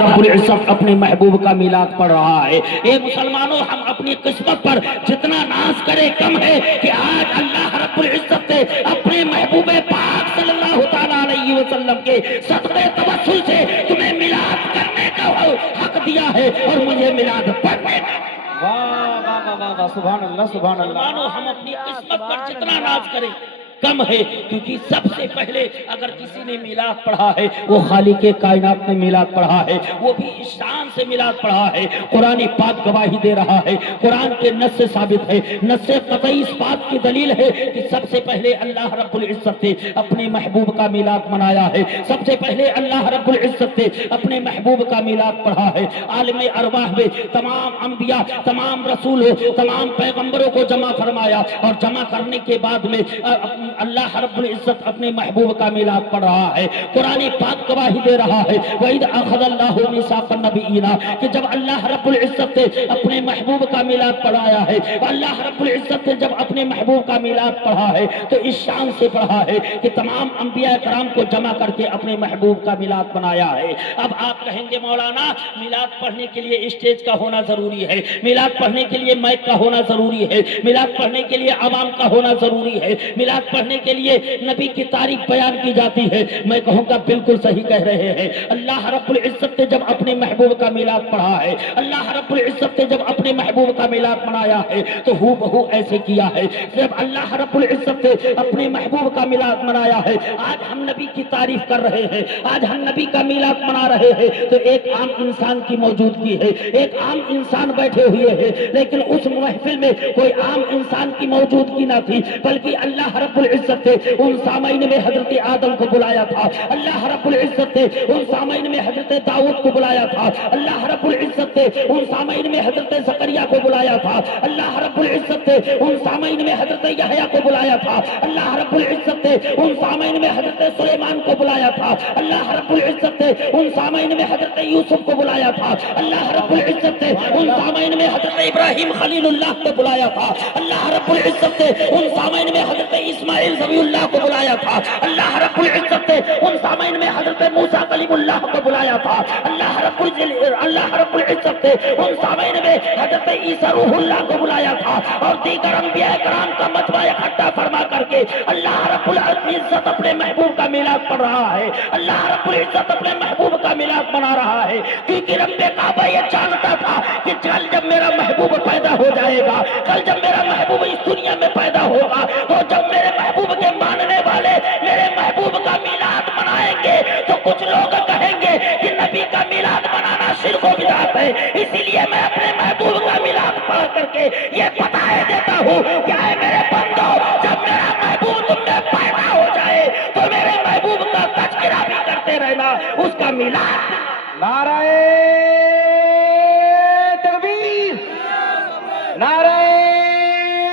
रब्बुल इज्जत अपने महबूब का मिलाद पढ़ रहा है। ए मुसलमानों, हम अपनी किस्मत पर जितना नाज करें कम है कि आज अल्लाह रब्बुल इज्जत ने अपने महबूब पाक सल्लल्लाहु ताला अलैहि वसल्लम के सदक़े तवस्सुल से तुम्हें मिलाद करने का हक दिया है और मुझे मिलाद पढ़ने का। वाह वाह वाह वाह वाह, सुभान अल्लाह सुभान अल्लाह। मुसलमानों, हम अपनी किस्मत पर जितना नाज करें कम है, क्योंकि सबसे पहले अगर किसी ने मिलाद पढ़ा है वो खालिके कायनात ने मिलाद पढ़ा है, वो भी इस शान से मिलाद पढ़ा है। कुरान पाक गवाही दे रहा है, कुरान के नस से साबित है, नस से कतई इस बात की दलील है कि सबसे पहले अल्लाह रब्बुल इज्जत ने अपने महबूब का मिलाद मनाया है। सबसे पहले अल्लाह रब्बुल इज्जत ने अपने महबूब का मिलाद पढ़ा है। आलम अरवाह में तमाम अंबिया, तमाम रसूलों, तमाम पैगंबरों को जमा फरमाया और जमा करने के बाद में अल्लाह रब्बुल इज्जत अपने महबूब का मिलाद पढ़ रहा है। कुरान पाक गवाही दे रहा है, वइद अखज़ल्लाहु मीसाक़न नबिय्यीना, कि जब अल्लाह रब्बुल इज्जत ने अपने महबूब का मिलाद पढ़ाया है, अल्लाह रब्बुल इज्जत ने जब अपने महबूब का मिलाद पढ़ा है तो इस शान से पढ़ा है कि तमाम अंबिया कराम को जमा करके अपने महबूब का मिलाद बनाया है। अब आप कहेंगे मौलाना, मिलाद पढ़ने के लिए स्टेज का होना जरूरी है, मिलाद पढ़ने के लिए माइक का होना जरूरी है, मिलाद पढ़ने के लिए आवाम का होना जरूरी है, मिलाद पढ़ने के लिए नबी की तारीफ बयान की जाती है। मैं कहूँगा बिल्कुल सही कह रहे हैं। अल्लाह रब्बुल इज्जत ने जब अपने महबूब का मिलाद पढ़ा है, अल्लाह रब्बुल इज्जत ने जब अपने महबूब का मिलाद मनाया है तो हूबहू ऐसे किया है। जब अल्लाह रब्बुल इज्जत ने अपने महबूब का मिलाद मनाया है, आज हम नबी की तारीफ कर रहे हैं, आज हम नबी का मिलाद मना रहे हैं, तो एक आम इंसान की मौजूदगी है, एक आम इंसान बैठे हुए हैं, लेकिन उस महफिल में कोई आम इंसान की मौजूदगी ना थी, बल्कि अल्लाह रब्बुल इज्जत ने उन सामईन में हजरत आदम को बुलाया था, अल्लाह रब्बुल इज्जत ने उन सामईन में हजरत दाऊद को बुलाया था, अल्लाह रब्बुल इज्जत ने उन सामईन में हजरत ज़करिया को बुलाया था, अल्लाह रब्बुल इज्जत ने उन सामईन में हजरत यहया को बुलाया था, अल्लाह रब्बुल इज्जत ने उन सामईन में हजरत सुलेमान को बुलाया था, अल्लाह रब्बुल इज्जत ने उन सामईन में हजरत यूसुफ को बुलाया था, अल्लाह रब्बुल इज्जत ने उन सामईन में हजरत इब्राहिम खलीलुल्लाह को बुलाया था, अल्लाह रब्बुल इज्जत ने उन सामईन में हजरत इस्माइल ज़बीहुल्लाह को बुलाया था, अल्लाह रब्बुल इज्जत ने उन सामईन में हजरत मूसा कलीमुल्लाह को बुलाया था, अल्लाह रब्बुल इज्जत ने उन सामईन में हजरत ईसा रूहुल्लाह को बुलाया था और दीगर अंबिया कराम का मजमा इकट्ठा फरमा करके अल्लाह रब्बुल इज्जत अपने महबूब का मिलाद पढ़ रहा है, अल्लाह रब्बुल इज्जत अपने महबूब का मिलाद बना रहा है। क्योंकि रब्बे काबा ये जानता था कि कल जब मेरा महबूब पैदा हो जाएगा, कल जब मेरा महबूब इस दुनिया में पैदा होगा, तो जब मेरे महबूब के मानने वाले मेरे महबूब का मिलाद मनाएंगे तो कुछ लोग कहेंगे कि नबी का मिलाद मनाना शिर्क व बिदअत है। इसीलिए मैं अपने महबूब का मिलाद पढ़ करके ये बताए देता हूँ कि आए मेरे बंदो, जब मेरा महबूब तुम में पैदा हो जाए तो मेरे महबूब का तज़किरा भी करते रहना, उसका मिलाद। नाराए तकबीर, नाराए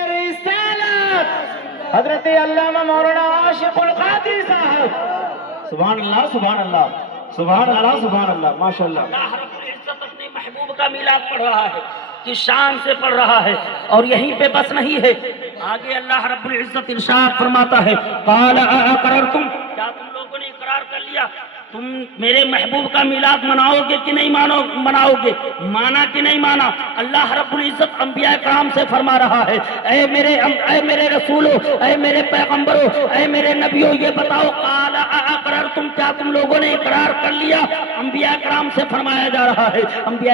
रिसालत, हजरत अल्लामा मौलाना आशिकुल कादिर साहब। सुभान अल्लाह सुभान अल्लाह सुभान अल्लाह सुभान अल्लाह, माशाअल्लाह। अल्लाह रब्बुल इज्जत अपने महबूब का मिलाद पढ़ रहा है, कि शान से पढ़ रहा है, और यहीं पे बस नहीं है, आगे अल्लाह रब्बुल इज्जत इरशाद फरमाता है, क़ाल अअक़ररतुम, क्या तुम लोगों ने इकरार कर लिया, तुम मेरे महबूब का मिलाद मनाओगे कि नहीं मनाओगे, माना कि नहीं माना। अल्लाह रब्बुल इज्जत अंबिया कराम से फरमा रहा है, ऐ मेरे रसूलों, ऐ मेरे पैगंबरों, ऐ मेरे नबियों, ये बताओ, क़ाल अअक़ररतुम, क्या तुम लोगों ने इकरार कर लिया। अंबिया कराम से फरमाया जा रहा है, अंबिया